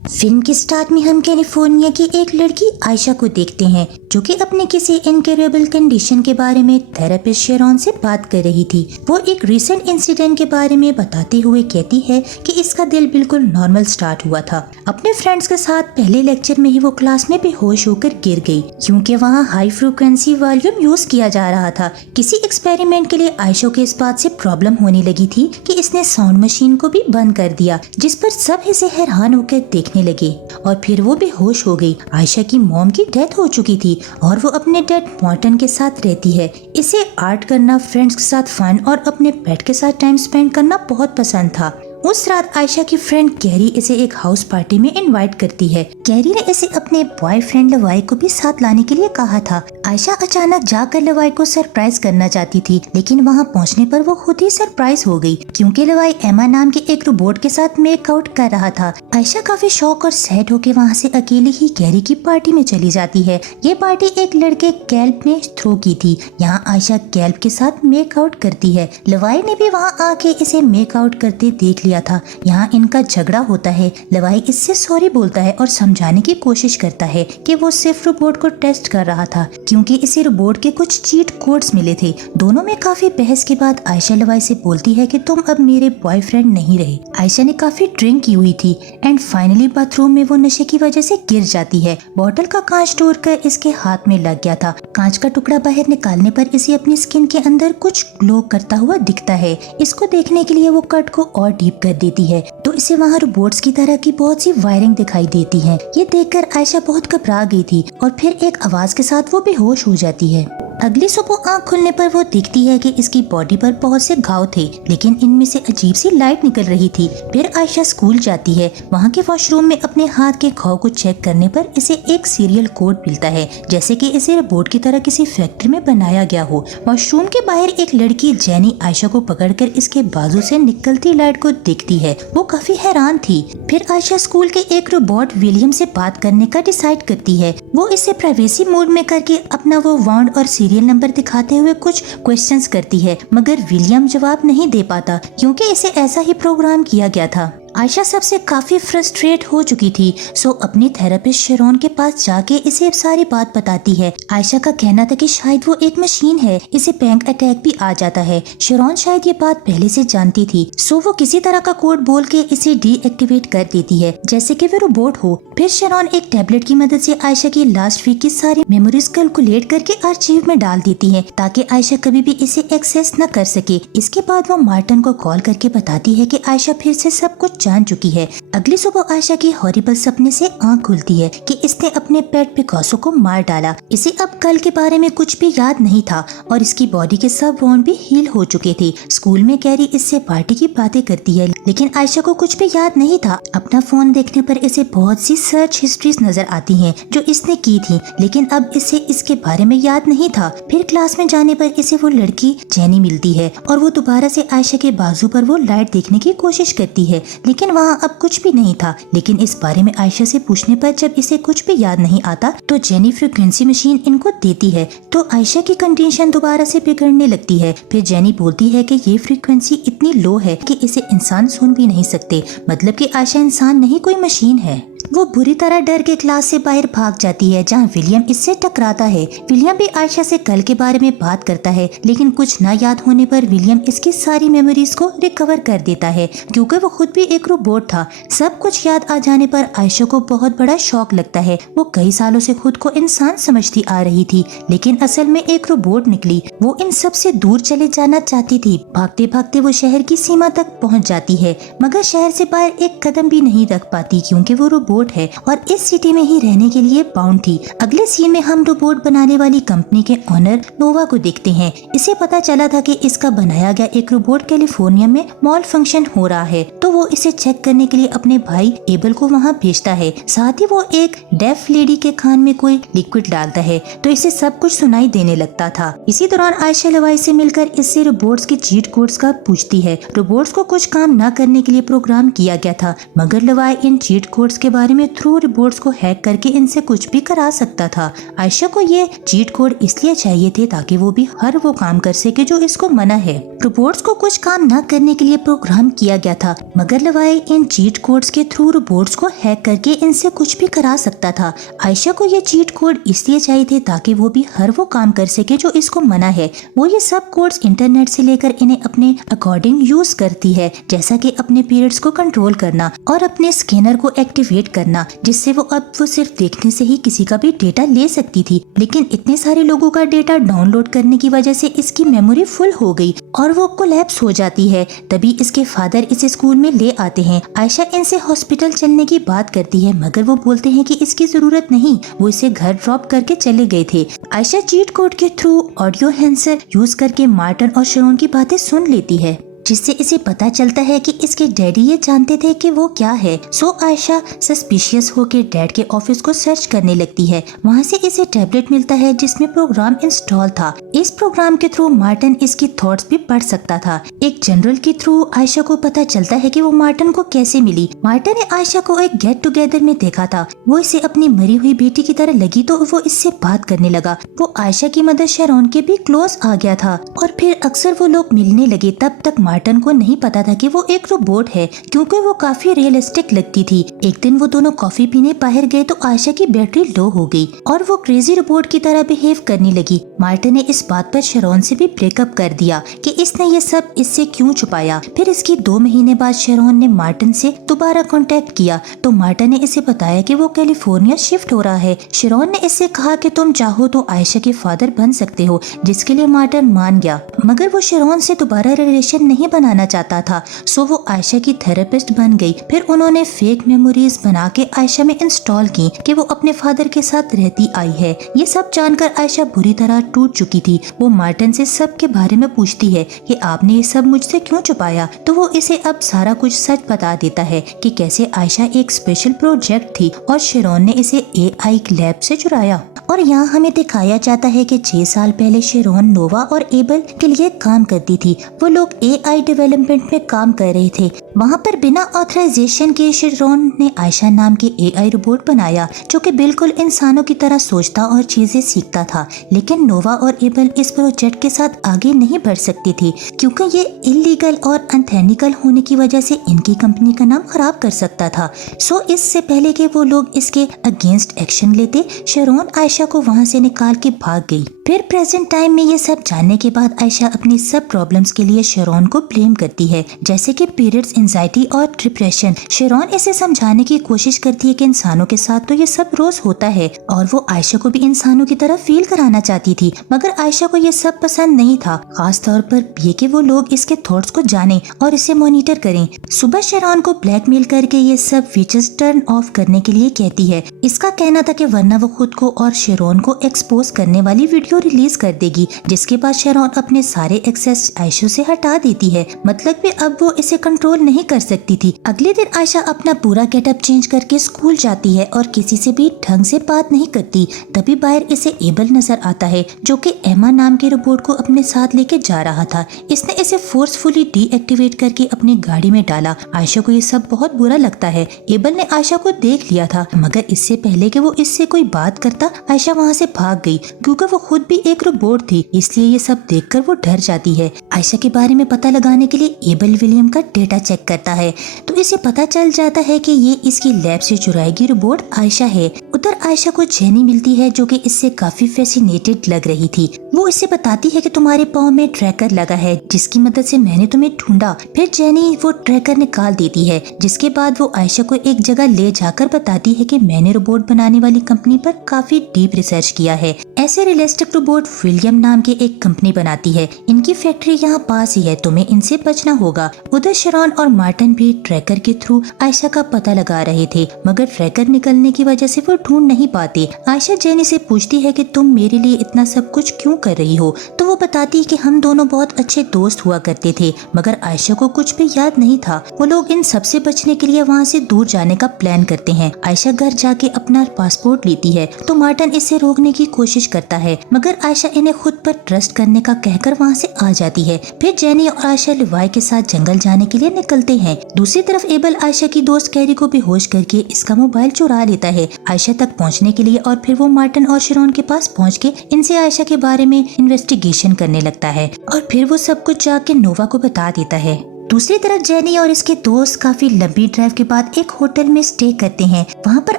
Film के start में हम कैलिफोर्निया की एक लड़की आयशा को देखते हैं जो कि अपने किसी इनक्योरेबल कंडीशन के बारे में थेरेपिस्ट शेरॉन से बात कर रही थी। वो एक रिसेंट इंसिडेंट के बारे में बताते हुए कहती है कि इसका दिल बिल्कुल नॉर्मल स्टार्ट हुआ था। अपने फ्रेंड्स के साथ पहले लेक्चर में ही वो क्लास में बेहोश होकर गिर गई क्योंकि वहाँ हाई फ्रीक्वेंसी वॉल्यूम यूज किया जा रहा था। किसी एक्सपेरिमेंट के लिए आयशा को इस बात से प्रॉब्लम होने लगी थी कि इसने साउंड मशीन को भी बंद कर दिया, जिस पर सब इसे हैरान होकर देखने लगे और फिर वो बेहोश हो गई। आयशा की मॉम की डेथ हो चुकी थी और वो अपने डैड मॉर्टन के साथ रहती है। इसे आर्ट करना, फ्रेंड्स के साथ फन और अपने पेट के साथ टाइम स्पेंड करना बहुत पसंद था। उस रात आयशा की फ्रेंड कैरी इसे एक हाउस पार्टी में इनवाइट करती है। कैरी ने इसे अपने बॉयफ्रेंड लवाई को भी साथ लाने के लिए कहा था। आयशा अचानक जाकर लवाई को सरप्राइज करना चाहती थी, लेकिन वहां पहुंचने पर वो खुद ही सरप्राइज हो गई क्योंकि लवाई एमा नाम के एक रोबोट के साथ मेकआउट कर रहा था। आयशा काफी शॉक और सैड होकर वहां से अकेली ही कैरी की पार्टी में चली जाती है। ये पार्टी एक लड़के कैल्प ने थ्रो की थी। यहाँ आयशा कैल्प के साथ मेकआउट करती है। लवाई ने भी वहाँ आके इसे मेकआउट करते देख लिया था। यहाँ इनका झगड़ा होता है। लवाई इससे सॉरी बोलता है और समझाने की कोशिश करता है कि वो सिर्फ रोबोट को टेस्ट कर रहा था क्योंकि इसे रोबोट के कुछ चीट कोड्स मिले थे। दोनों में काफी बहस के बाद आयशा लवाई से बोलती है कि तुम अब मेरे बॉयफ्रेंड नहीं रहे। आयशा ने काफी ड्रिंक की हुई थी एंड फाइनली बाथरूम में वो नशे की वजह से गिर जाती है। बॉटल का कांच तोड़कर इसके हाथ में लग गया था। कांच का टुकड़ा बाहर निकालने पर इसे अपनी स्किन के अंदर कुछ ग्लो करता हुआ दिखता है। इसको देखने के लिए वो कट को और डीप कर देती है तो इसे वहाँ रोबोट्स की तरह की बहुत सी वायरिंग दिखाई देती है। ये देखकर आयशा बहुत घबरा गई थी और फिर एक आवाज के साथ वो बेहोश हो जाती है। अगली सुबह आंख खुलने पर वो देखती है कि इसकी बॉडी पर बहुत से घाव थे, लेकिन इनमें से अजीब सी लाइट निकल रही थी। फिर आयशा स्कूल जाती है। वहाँ के वॉशरूम में अपने हाथ के घाव को चेक करने पर इसे एक सीरियल कोड मिलता है, जैसे कि इसे रोबोट की तरह किसी फैक्ट्री में बनाया गया हो। वॉशरूम के बाहर एक लड़की जेनी आयशा को पकड़कर इसके बाजू से निकलती लाइट को देखती है। वो काफी हैरान थी। फिर आयशा स्कूल के एक रोबोट विलियम से बात करने का डिसाइड करती है। वो इसे प्राइवेसी मोड में करके अपना वो वांड और सीरियल नंबर दिखाते हुए कुछ क्वेश्चंस करती है, मगर विलियम जवाब नहीं दे पाता क्योंकि इसे ऐसा ही प्रोग्राम किया गया था। आयशा सबसे काफी फ्रस्ट्रेट हो चुकी थी, सो अपनी थेरेपिस्ट शेरॉन के पास जाके इसे सारी बात बताती है। आयशा का कहना था कि शायद वो एक मशीन है, इसे पैनिक अटैक भी आ जाता है। शेरॉन शायद ये बात पहले से जानती थी, सो वो किसी तरह का कोड बोल के इसे डीएक्टिवेट कर देती है जैसे कि वो रोबोट हो। फिर शेरॉन एक टैबलेट की मदद से आयशा की लास्ट वीक की सारी मेमोरीज कैलकुलेट करके आर्चीव में डाल देती है ताकि आयशा कभी भी इसे एक्सेस न कर सके। इसके बाद वो मार्टिन को कॉल करके बताती है कि आयशा फिर से सब कुछ जान चुकी है। अगली सुबह आयशा की हॉरिबल सपने से आंख खुलती है कि इसने अपने पेट पिकासो को मार डाला। इसे अब कल के बारे में कुछ भी याद नहीं था और इसकी बॉडी के सब वॉन्ड भी हील हो चुके थे। स्कूल में कैरी इससे पार्टी की बातें करती है, लेकिन आयशा को कुछ भी याद नहीं था। अपना फोन देखने पर इसे बहुत सी सर्च हिस्ट्रीज नजर आती हैं जो इसने की थी, लेकिन अब इसे इसके बारे में याद नहीं था। फिर क्लास में जाने पर इसे वो लड़की जेनी मिलती है और वो दोबारा से आयशा के बाजू पर वो लाइट देखने की कोशिश करती है, लेकिन वहाँ अब कुछ भी नहीं था। लेकिन इस बारे में आयशा से पूछने पर जब इसे कुछ भी याद नहीं आता तो जेनी फ्रीक्वेंसी मशीन इनको देती है, तो आयशा की कंडीशन दोबारा से बिगड़ने लगती है। फिर जेनी बोलती है कि ये फ्रीक्वेंसी इतनी लो है कि इसे इंसान सुन भी नहीं सकते, मतलब कि आयशा इंसान नहीं कोई मशीन है। वो बुरी तरह डर के क्लास से बाहर भाग जाती है जहाँ विलियम इससे टकराता है। विलियम भी आयशा से कल के बारे में बात करता है, लेकिन कुछ न याद होने पर विलियम इसकी सारी मेमोरीज को रिकवर कर देता है क्योंकि वो खुद भी एक रोबोट था। सब कुछ याद आ जाने पर आयशा को बहुत बड़ा शॉक लगता है। वो कई सालों से खुद को इंसान समझती आ रही थी, लेकिन असल में एक रोबोट निकली। वो इन सब से दूर चले जाना चाहती थी। भागते भागते वो शहर की सीमा तक पहुँच जाती है, मगर शहर से बाहर एक कदम भी नहीं रख पाती क्योंकि वो रोबोट है और इस सिटी में ही रहने के लिए बाउंड थी। अगले सीन में हम रोबोट बनाने वाली कंपनी के ओनर नोवा को देखते हैं। इसे पता चला था कि इसका बनाया गया एक रोबोट कैलिफोर्निया में मॉल फंक्शन हो रहा है, तो वो इसे चेक करने के लिए अपने भाई एबल को वहाँ भेजता है। साथ ही वो एक डेफ लेडी के कान में कोई लिक्विड डालता है तो इसे सब कुछ सुनाई देने लगता था। इसी दौरान आयशा लवाई से मिलकर इससे रोबोट्स के चीट कोड्स का पूछती है। रोबोट्स को कुछ काम न करने के लिए प्रोग्राम किया गया था, मगर लवाई इन चीट कोड्स के बारे बारे में थ्रू रोबोट्स को हैक करके इनसे कुछ भी करा सकता था। आयशा को ये चीट कोड इसलिए चाहिए थे ताकि वो भी हर वो काम कर सके जो इसको मना है। रोबोट्स को कुछ काम न करने के लिए प्रोग्राम किया गया था, मगर लवाई इन चीट कोड्स के थ्रू रोबोट्स को हैक करके इनसे कुछ भी करा सकता था। आयशा को ये चीट कोड इसलिए चाहिए थे ताकि वो भी हर वो काम कर सके जो इसको मना है। वो ये सब कोड्स इंटरनेट से लेकर इन्हें अपने अकॉर्डिंग यूज करती है, जैसा कि अपने पीरियड्स को कंट्रोल करना और अपने स्कैनर को एक्टिवेट करना, जिससे वो सिर्फ देखने से ही किसी का भी डेटा ले सकती थी। लेकिन इतने सारे लोगों का डेटा डाउनलोड करने की वजह से इसकी मेमोरी फुल हो गई और वो कोलैप्स हो जाती है। तभी इसके फादर इसे स्कूल में ले आते हैं। आयशा इनसे हॉस्पिटल चलने की बात करती है, मगर वो बोलते हैं कि इसकी जरूरत नहीं, वो इसे घर ड्रॉप करके चले गए थे। आयशा चीट कोड के थ्रू ऑडियो एनहांसर यूज करके मार्टिन और शेरोन की बातें सुन लेती है, जिससे इसे पता चलता है कि इसके डैडी ये जानते थे कि वो क्या है। सो आयशा सस्पिशियस होकर डैड के ऑफिस को सर्च करने लगती है। वहाँ से इसे टैबलेट मिलता है जिसमें प्रोग्राम इंस्टॉल था। इस प्रोग्राम के थ्रू मार्टिन इसकी थॉट्स भी पढ़ सकता था। एक जनरल के थ्रू आयशा को पता चलता है कि वो मार्टिन को कैसे मिली। मार्टिन ने आयशा को एक गेट टुगेदर में देखा था। वो इसे अपनी मरी हुई बेटी की तरह लगी तो वो इससे बात करने लगा। वो आयशा की मदर शेरोन के भी क्लोज आ गया था और फिर अक्सर वो लोग मिलने लगे। तब तक मार्टिन को नहीं पता था कि वो एक रोबोट है, क्योंकि वो काफी रियलिस्टिक लगती थी। एक दिन वो दोनों कॉफी पीने बाहर गए तो आयशा की बैटरी लो हो गई और वो क्रेजी रोबोट की तरह बिहेव करने लगी। मार्टिन ने इस बात पर शेरोन से भी ब्रेकअप कर दिया कि इसने ये सब इससे क्यों छुपाया। फिर इसकी 2 महीने बाद शेरोन ने मार्टिन से दोबारा कांटेक्ट किया तो मार्टिन ने इसे बताया कि वो कैलिफोर्निया शिफ्ट हो रहा है। शेरोन ने इससे कहा कि तुम चाहो तो आयशा के फादर बन सकते हो, जिसके लिए मार्टिन मान गया, मगर वो शेरोन से दोबारा रिलेशन नहीं बनाना चाहता था। सो वो आयशा की थेरेपिस्ट बन गई। फिर उन्होंने फेक मेमोरीज बना के आयशा में इंस्टॉल की कि वो अपने फादर के साथ रहती आई है। ये सब जानकर आयशा बुरी तरह टूट चुकी थी। वो मार्टिन से सब के बारे में पूछती है कि आपने ये सब मुझसे क्यों छुपाया, तो वो इसे अब सारा कुछ सच बता देता है कि कैसे आयशा एक स्पेशल प्रोजेक्ट थी और शेरोन ने इसे AI लैब से चुराया। और यहाँ हमें दिखाया जाता है कि 6 साल पहले शेरोन नोवा और एबल के लिए काम करती थी। वो लोग AI डेवलपमेंट में काम कर रहे थे। वहाँ पर बिना ऑथराइजेशन के शेरोन ने आयशा नाम के AI रोबोट बनाया जो कि बिल्कुल इंसानों की तरह सोचता और चीजें सीखता था। लेकिन नोवा और एबल इस प्रोजेक्ट के साथ आगे नहीं बढ़ सकती थी, क्योंकि ये इलीगल और अनएथिकल होने की वजह से इनकी कंपनी का नाम खराब कर सकता था। सो इससे पहले कि वो लोग इसके अगेंस्ट एक्शन लेते, शेरोन आयशा को वहाँ से निकाल के भाग गई। फिर प्रेजेंट टाइम में ये सब जानने के बाद आयशा अपनी सब प्रॉब्लम्स के लिए शेरोन को ब्लेम करती है, जैसे कि पीरियड्स, एंजाइटी और डिप्रेशन। शेरोन इसे समझाने की कोशिश करती है कि इंसानों के साथ तो ये सब रोज होता है और वो आयशा को भी इंसानों की तरह फील कराना चाहती थी, मगर आयशा को ये सब पसंद नहीं था, खास तौर पर ये कि वो लोग इसके थॉट्स को जाने और इसे मॉनिटर करें। सुबह शेरोन को ब्लैकमेल करके ये सब फीचर्स टर्न ऑफ करने के लिए कहती है। इसका कहना था कि वरना वो खुद को और शेरोन को एक्सपोज करने वाली वीडियो रिलीज कर देगी, जिसके बाद शेरोन अपने सारे एक्सेस आयशा से हटा देती है। मतलब भी अब वो इसे कंट्रोल नहीं कर सकती थी। अगले दिन आयशा अपना पूरा गेटअप चेंज करके स्कूल जाती है और किसी से भी ढंग से बात नहीं करती। तभी बाहर इसे एबल नजर आता है, जो कि एमा नाम के रोबोट को अपने साथ लेके जा रहा था। इसने इसे फोर्सफुली डीएक्टिवेट करके अपनी गाड़ी में डाला। आयशा को ये सब बहुत बुरा लगता है। एबल ने आयशा को देख लिया था, मगर इससे पहले कि वो इससे कोई बात करता, आयशा वहाँ से भाग गई, क्योंकि वो खुद भी एक रोबोट थी। इसलिए ये सब देखकर वो डर जाती है। आयशा के बारे में पता लगाने के लिए एबल विलियम का डेटा चेक करता है तो इसे पता चल जाता है कि ये इसकी लैब से चुराई गई रोबोट आयशा है। उधर आयशा को जेनी मिलती है, जो कि इससे काफी फैसिनेटेड लग रही थी। वो इसे बताती है कि तुम्हारे पाँव में ट्रैकर लगा है, जिसकी मदद से मैंने तुम्हें ढूंढा। फिर जेनी वो ट्रैकर निकाल देती है, जिसके बाद वो आयशा को एक जगह ले जाकर बताती है कि मैंने रोबोट बनाने वाली कंपनी पर काफी डीप रिसर्च किया है। ऐसे रियलिस्टिक रोबोट विलियम नाम के एक कंपनी बनाती है। इनकी फैक्ट्री यहाँ पास ही है, तुम्हें इनसे बचना होगा। उधर शेरोन और मार्टिन भी ट्रैकर के थ्रू आयशा का पता लगा रहे थे, मगर ट्रैकर निकलने की वजह से वो ढूंढ नहीं पाते। आयशा जेनी से पूछती है कि तुम मेरे लिए इतना सब कुछ क्यों कर रही हो, तो वो बताती है कि हम दोनों बहुत अच्छे दोस्त हुआ करते थे, मगर आयशा को कुछ भी याद नहीं था। वो लोग इन सबसे बचने के लिए वहाँ से दूर जाने का प्लान करते हैं। आयशा घर जाके अपना पासपोर्ट लेती है तो मार्टिन इसे रोकने की कोशिश करता है, मगर आयशा इन्हें खुद पर ट्रस्ट करने का कहकर वहाँ से आ जाती है। फिर जेनी और आयशा लिवाई के साथ जंगल जाने के लिए निकलते हैं। दूसरी तरफ एबल आयशा की दोस्त कैरी को बेहोश करके इसका मोबाइल चुरा लेता है आयशा तक पहुँचने के लिए, और फिर वो मार्टिन और शेरॉन के पास पहुँच के इनसे आयशा के बारे में इन्वेस्टिगेशन करने लगता है और फिर वो सब कुछ जाके नोवा को बता देता है। दूसरी तरफ जेनी और इसके दोस्त काफी लंबी ड्राइव के बाद एक होटल में स्टे करते हैं। वहाँ पर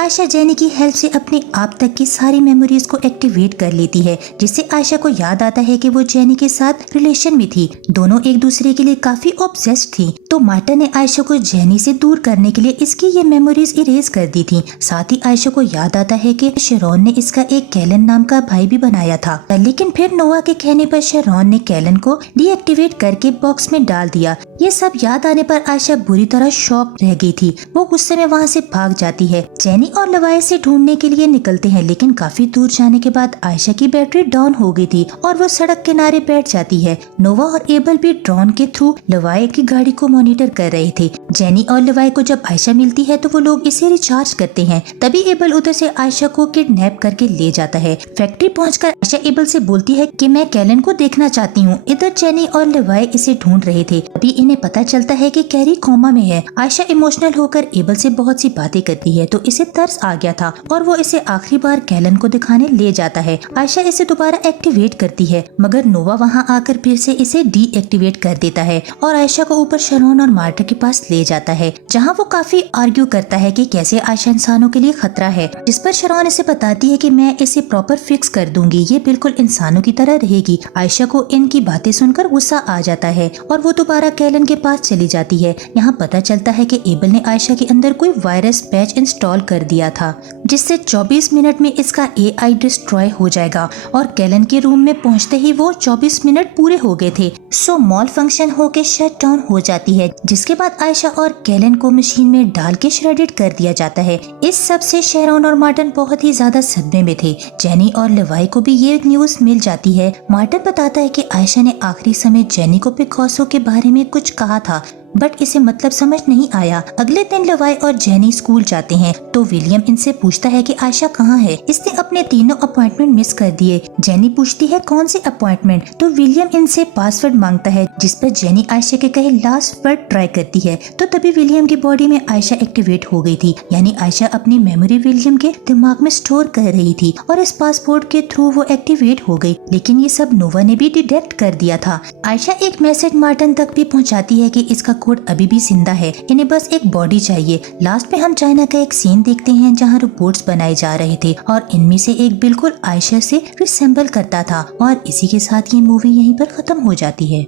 आयशा जेनी की हेल्प से अपने आप तक की सारी मेमोरीज को एक्टिवेट कर लेती है, जिससे आयशा को याद आता है कि वो जेनी के साथ रिलेशन में थी। दोनों एक दूसरे के लिए काफी ऑब्सेस्ड थी, तो मार्टिन ने आयशा को जेनी से दूर करने के लिए इसकी ये मेमोरीज इरेज कर दी थी। साथ ही आयशा को याद आता है कि शेरॉन ने इसका एक कैलन नाम का भाई भी बनाया था, लेकिन फिर नोवा के कहने पर शेरॉन ने कैलन को डीएक्टिवेट करके बॉक्स में डाल दिया। ये सब याद आने पर आयशा बुरी तरह शॉक रह गई थी। वो गुस्से में वहाँ से भाग जाती है। जेनी और लवाई से ढूंढने के लिए निकलते हैं, लेकिन काफी दूर जाने के बाद आयशा की बैटरी डाउन हो गई थी और वो सड़क किनारे बैठ जाती है। नोवा और एबल भी ड्रोन के थ्रू लवाई की गाड़ी को मॉनिटर कर रहे थे। जेनी और लवाई को जब आयशा मिलती है तो वो लोग इसे रिचार्ज करते हैं। तभी एबल उधर से आयशा को किडनैप करके ले जाता है। फैक्ट्री पहुंचकर आयशा एबल से बोलती है कि मैं कैलन को देखना चाहती हूँ। इधर जेनी और लवाई इसे ढूंढ रहे थे। अभी इन्हें पता चलता है कि कैरी कोमा में है। आयशा इमोशनल होकर एबल से बहुत सी बातें करती है, तो इसे तरस आ गया था और वो इसे आखिरी बार कैलन को दिखाने ले जाता है। आयशा इसे दोबारा एक्टिवेट करती है, मगर नोवा वहाँ आकर फिर से इसे डीएक्टिवेट कर देता है और आयशा को ऊपर शेरॉन और मार्टा के पास ले जाता है, जहाँ वो काफी आर्ग्यू करता है कि कैसे आयशा इंसानों के लिए खतरा है। जिस पर शेरॉन इसे बताती है कि मैं इसे प्रॉपर फिक्स कर दूंगी, ये बिल्कुल इंसानों की तरह रहेगी। आयशा को इनकी बातें सुनकर गुस्सा आ जाता है और वो दोबारा कैलन के पास चली जाती है। यहाँ पता चलता है कि एबल ने आयशा के अंदर कोई वायरस पैच इंस्टॉल कर दिया था, जिससे 24 मिनट में इसका एआई डिस्ट्रॉय हो जाएगा और कैलन के रूम में पहुँचते ही वो 24 मिनट पूरे हो गए थे। सो मॉल फंक्शन होके शट डाउन हो जाती है, जिसके बाद आयशा और कैलन को मशीन में डाल के श्रेडेड कर दिया जाता है। इस सब से शेरॉन और मार्टिन बहुत ही ज्यादा सदमे में थे। जेनी और लवाई को भी ये न्यूज मिल जाती है। मार्टिन बताता है कि आयशा ने आखिरी समय जेनी को पिकासो के बारे में कुछ कहा था, बट इसे मतलब समझ नहीं आया। अगले दिन लवाई और जेनी स्कूल जाते हैं, तो विलियम इनसे पूछता है कि आयशा कहाँ है। इसने अपने तीनों अपॉइंटमेंट मिस कर दिए। जेनी पूछती है कौन से अपॉइंटमेंट, तो विलियम इनसे पासवर्ड मांगता है, जिस पर जेनी आयशा के कहे लास्ट वर्ड ट्राई करती है। तो तभी विलियम की बॉडी में आयशा एक्टिवेट हो गई थी, यानी आयशा अपनी मेमोरी विलियम के दिमाग में स्टोर कर रही थी और इस पासपोर्ट के थ्रू वो एक्टिवेट हो गई। लेकिन ये सब नोवा ने भी डिटेक्ट कर दिया था। आयशा एक मैसेज मार्टिन तक भी पहुँचाती है कि इसका कोड अभी भी जिंदा है, इन्हें बस एक बॉडी चाहिए। लास्ट में हम चाइना का एक सीन देखते हैं जहाँ रोबोट्स बनाए जा रहे थे और इनमें से एक बिल्कुल आयशा से रिसेंबल करता था। और इसी के साथ ये मूवी यहीं पर खत्म हो जाती है।